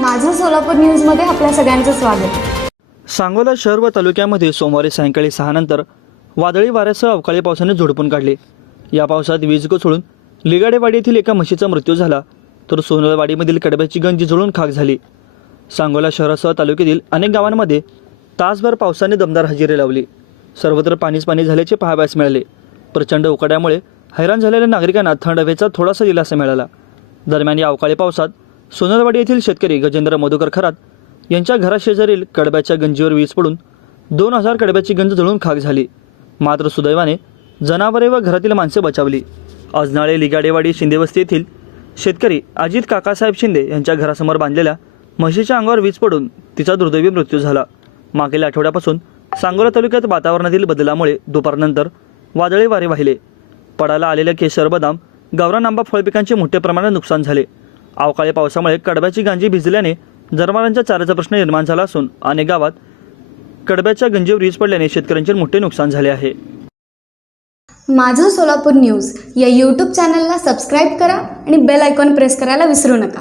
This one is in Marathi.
माझं सोलापूर न्यूजमध्ये आपल्या सगळ्यांचं स्वागत. सांगोला शहर व तालुक्यामध्ये सोमवारी सायंकाळी सहा नंतर वादळी वाऱ्यासह अवकाळी पावसाने झोडपून काढले. या पावसात वीज कोसळून लिगाडेवाडी येथील एका म्हशीचा मृत्यू झाला तर सोनलवाडीमधील कडब्याची गंजी जळून खाक झाली. सांगोला शहरासह तालुक्यातील अनेक गावांमध्ये तासभर पावसाने दमदार हजेरी लावली. सर्वत्र पाणीच पाणी झाल्याचे पाहाव्यास मिळाले. प्रचंड उकाड्यामुळे हैराण झालेल्या नागरिकांना थंड हवेचा थोडासा दिलासा मिळाला. दरम्यान या अवकाळी पावसात सोनलवाडी येथील शेतकरी गजेंद्र मधुकर खरात यांच्या घराशेजारील कडब्याच्या गंजीवर वीज पडून दोन हजार कडब्याची गंज जळून खाक झाली. मात्र सुदैवाने जनावरे व घरातील माणसे बचावली. अजनाळे लिगाडेवाडी शिंदेवस्ती येथील शेतकरी अजित काकासाहेब शिंदे यांच्या घरासमोर बांधलेल्या म्हशीच्या अंगावर वीज पडून तिचा दुर्दैवी मृत्यू झाला. मागील आठवड्यापासून सांगोला तालुक्यात वातावरणातील बदलामुळे दुपारनंतर वादळी वारे वाहिले. पडायला आलेल्या केशर बदाम गावरान आंबा फळपिकांचे मोठ्या प्रमाणात नुकसान झाले. अवकाळी पावसामुळे कडब्याची गांजी भिजल्याने जनावरांच्या चाऱ्याचा प्रश्न निर्माण झाला असून अनेक गावात कडब्याच्या गंजीवर वीज पडल्याने शेतकऱ्यांचे मोठे नुकसान झाले आहे. माझं सोलापूर न्यूज या यूट्यूब चॅनलला सबस्क्राईब करा आणि बेल आयकॉन प्रेस करायला विसरू नका.